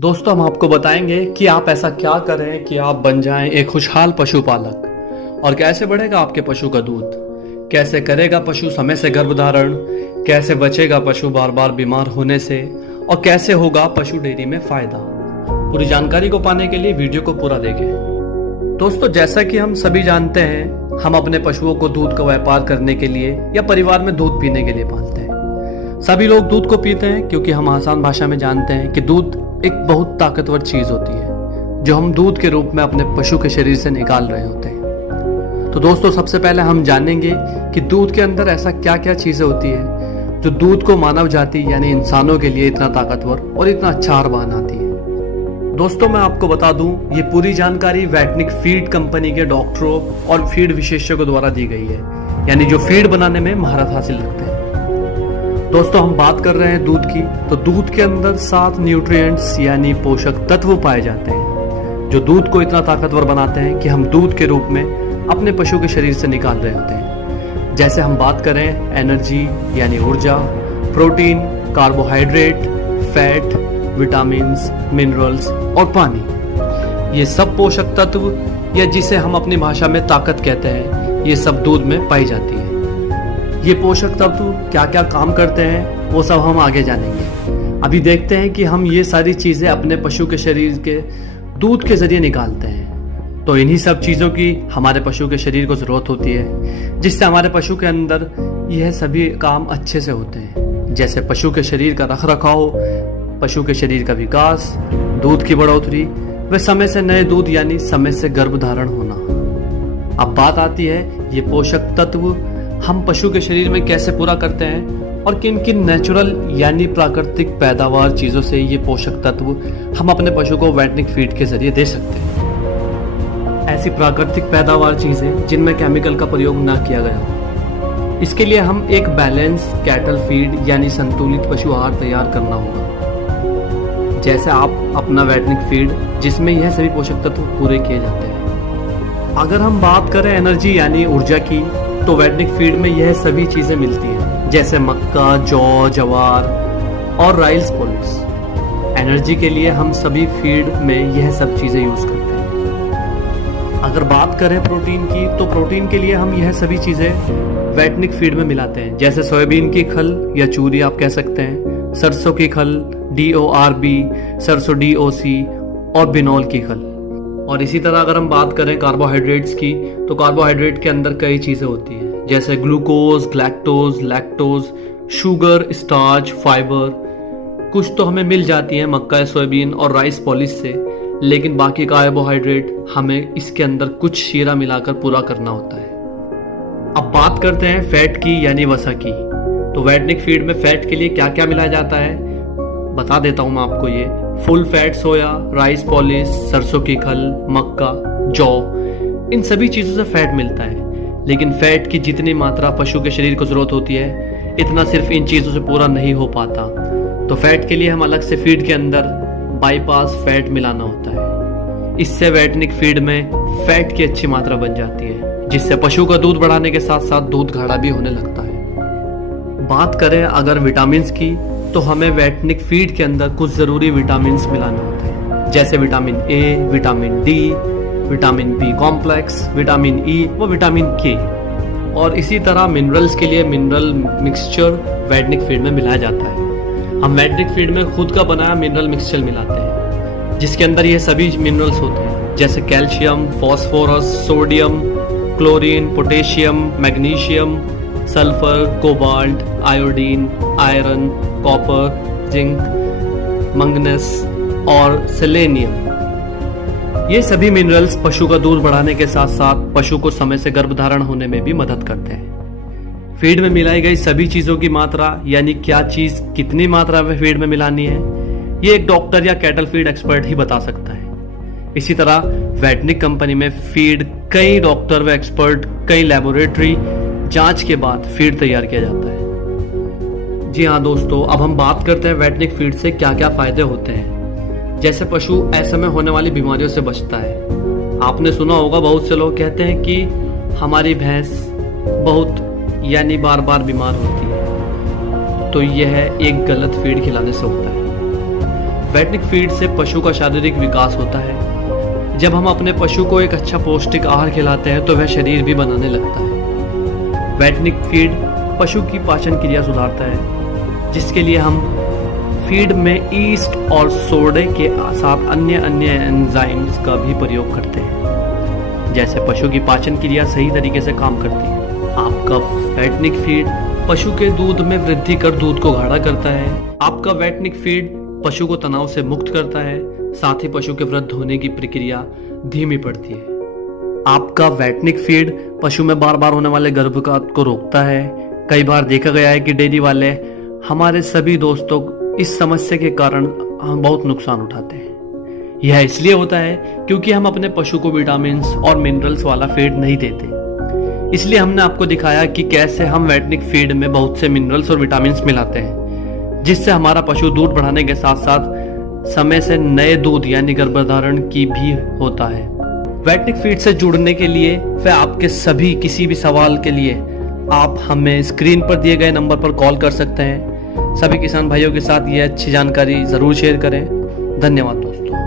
दोस्तों हम आपको बताएंगे कि आप ऐसा क्या करें कि आप बन जाएं एक खुशहाल पशुपालक। और कैसे बढ़ेगा आपके पशु का दूध, कैसे करेगा पशु समय से गर्भधारण, कैसे बचेगा पशु बार बार बीमार होने से, और कैसे होगा पशु डेयरी में फायदा। पूरी जानकारी को पाने के लिए वीडियो को पूरा देखें। दोस्तों जैसा कि हम सभी जानते हैं, हम अपने पशुओं को दूध का व्यापार करने के लिए या परिवार में दूध पीने के लिए पालते हैं। सभी लोग दूध को पीते हैं क्योंकि हम आसान भाषा में जानते हैं कि दूध एक बहुत ताकतवर चीज होती है जो हम दूध के रूप में अपने पशु के शरीर से निकाल रहे होते हैं। तो दोस्तों सबसे पहले हम जानेंगे कि दूध के अंदर ऐसा क्या क्या चीजें होती है जो दूध को मानव जाति यानी इंसानों के लिए इतना ताकतवर और इतना अच्छा आहार बनाती है। दोस्तों मैं आपको बता दूं, ये पूरी जानकारी वैटनिक फीड कंपनी के डॉक्टरों और फीड विशेषज्ञों द्वारा दी गई है, यानी जो फीड बनाने में महारत हासिल रखते हैं। दोस्तों हम बात कर रहे हैं दूध की, तो दूध के अंदर 7 न्यूट्रिएंट्स यानी पोषक तत्व पाए जाते हैं जो दूध को इतना ताकतवर बनाते हैं कि हम दूध के रूप में अपने पशु के शरीर से निकाल रहे होते हैं। जैसे हम बात करें एनर्जी यानी ऊर्जा, protein, carbohydrate, fat, vitamins, minerals और पानी। ये सब पोषक तत्व या जिसे हम अपनी भाषा में ताकत कहते हैं, ये सब दूध में पाई जाती है। ये पोषक तत्व क्या क्या काम करते हैं वो सब हम आगे जानेंगे। अभी देखते हैं कि हम ये सारी चीजें अपने पशु के शरीर के दूध के जरिए निकालते हैं। तो इन्हीं सब चीजों की हमारे पशु के शरीर को जरूरत होती है, जिससे हमारे पशु के अंदर यह सभी काम अच्छे से होते हैं। जैसे पशु के शरीर का रख रखाव, पशु के शरीर का विकास, दूध की बढ़ोतरी व समय से नए दूध यानी समय से गर्भधारण होना। अब बात आती है ये पोषक तत्व हम पशु के शरीर में कैसे पूरा करते हैं और किन किन नेचुरल यानी प्राकृतिक पैदावार चीजों से ये पोषक तत्व हम अपने पशु को वैटनिक फीड के जरिए दे सकते हैं। ऐसी प्राकृतिक पैदावार चीजें जिनमें केमिकल का प्रयोग ना किया गया हो। इसके लिए हम एक बैलेंस कैटल फीड यानी संतुलित पशु आहार तैयार करना होगा। जैसे आप अपना वैटनिक फीड जिसमें यह सभी पोषक तत्व पूरे किए जाते हैं। अगर हम बात करें एनर्जी यानी ऊर्जा की, तो वैटनिक फीड में यह सभी चीजें मिलती हैं, जैसे मक्का, जौ, जवार और राइस पॉलिश। एनर्जी के लिए हम सभी फीड में यह सब चीजें यूज करते हैं। अगर बात करें प्रोटीन की, तो प्रोटीन के लिए हम यह सभी चीजें वैटनिक फीड में मिलाते हैं, जैसे सोयाबीन की खल या चूरी आप कह सकते हैं, सरसों की खल DORB, सरसों DOC और बिनोल की खल। और इसी तरह अगर हम बात करें कार्बोहाइड्रेट्स की, तो कार्बोहाइड्रेट के अंदर कई चीजें होती हैं, जैसे glucose, galactose, lactose, sugar, starch, fibre. कुछ तो हमें मिल जाती हैं मक्का, सोयाबीन और राइस पॉलिश से, लेकिन बाकी कार्बोहाइड्रेट हमें इसके अंदर कुछ शीरा मिलाकर पूरा करना होता है। अब बात करते हैं फैट की यानी वसा की। तो वैटनिक फीड में फैट के लिए क्या क्या मिलाया जाता है बता देता हूं मैं आपको। ये फुल फैट सोया, राइस पॉलिश, सरसों की खल, मक्का, जौ, इन सभी चीजों से फैट मिलता है। लेकिन फैट की जितनी मात्रा पशु के शरीर को जरूरत होती है, इतना सिर्फ इन चीजों से पूरा नहीं हो पाता। तो फैट के लिए हम अलग से फीड के अंदर बाईपास फैट मिलाना होता है। इससे वैटनिक फीड में फैट की अच्छी मात्रा बन जाती है, जिससे पशु का दूध बढ़ाने के साथ साथ दूध गाढ़ा भी होने लगता है। बात करें अगर विटामिन की, तो हमें वैटनिक फीड के अंदर कुछ जरूरी विटामिन मिलाने होते हैं, जैसे vitamin A, vitamin D, vitamin B complex, vitamin E व विटामिन K। और इसी तरह मिनरल्स के लिए मिनरल मिक्सचर वैटनिक फीड में मिलाया जाता है। हम वैटनिक फीड में खुद का बनाया मिनरल मिक्सचर मिलाते हैं, जिसके अंदर ये सभी मिनरल्स होते हैं, जैसे calcium, phosphorus, sodium, chlorine, potassium, magnesium, sulphur, cobalt, iodine, iron, copper, zinc, manganese और सेलेनियम। ये सभी मिनरल्स पशु का दूध बढ़ाने के साथ साथ पशु को समय से गर्भधारण होने में भी मदद करते हैं। फीड में मिलाई गई सभी चीजों की मात्रा यानी क्या चीज कितनी मात्रा में फीड में मिलानी है, ये एक डॉक्टर या कैटल फीड एक्सपर्ट ही बता सकता है। इसी तरह वैटनिक कंपनी में फीड कई डॉक्टर व एक्सपर्ट, कई लैबोरेटरी जांच के बाद फीड तैयार किया जाता है। जी हाँ दोस्तों, अब हम बात करते हैं वैटनिक फीड से क्या क्या फायदे होते हैं। जैसे पशु ऐसे में होने वाली बीमारियों से बचता है। आपने सुना होगा बहुत से लोग कहते हैं कि हमारी भैंस बहुत यानी बार बार बीमार होती है, तो यह एक गलत फीड खिलाने से होता है। वैटनिक फीड से पशु का शारीरिक विकास होता है। जब हम अपने पशु को एक अच्छा पौष्टिक आहार खिलाते हैं तो वह शरीर भी बनाने लगता है। वैटनिक फीड पशु की पाचन क्रिया सुधारता है, जिसके लिए हम फीड में ईस्ट और सोडे के साथ अन्य एंजाइम्स का भी प्रयोग करते हैं, जैसे पशु की पाचन क्रिया सही तरीके से काम करती है। आपका वैटनिक फीड पशु के दूध में वृद्धि कर दूध को गाढ़ा करता है। आपका वैटनिक फीड पशु को तनाव से मुक्त करता है, साथ ही पशु के वृद्ध होने की प्रक्रिया धीमी पड़ती है। आपका वैटनिक फीड पशु में बार बार होने वाले गर्भपात को रोकता है। कई बार देखा गया है कि डेयरी वाले हमारे सभी दोस्तों इस समस्या के कारण हम बहुत नुकसान उठाते हैं। यह इसलिए होता है क्योंकि हम अपने पशु को विटामिन और मिनरल्स वाला फीड नहीं देते। इसलिए हमने आपको दिखाया कि कैसे हम वैटनिक फीड में बहुत से मिनरल्स और विटामिन मिलाते हैं, जिससे हमारा पशु दूध बढ़ाने के साथ साथ समय से नए दूध यानी गर्भधारण की भी होता है। वैटनिक फीड से जुड़ने के लिए व आपके सभी किसी भी सवाल के लिए आप हमें स्क्रीन पर दिए गए नंबर पर कॉल कर सकते हैं। सभी किसान भाइयों के साथ ये अच्छी जानकारी जरूर शेयर करें। धन्यवाद दोस्तों।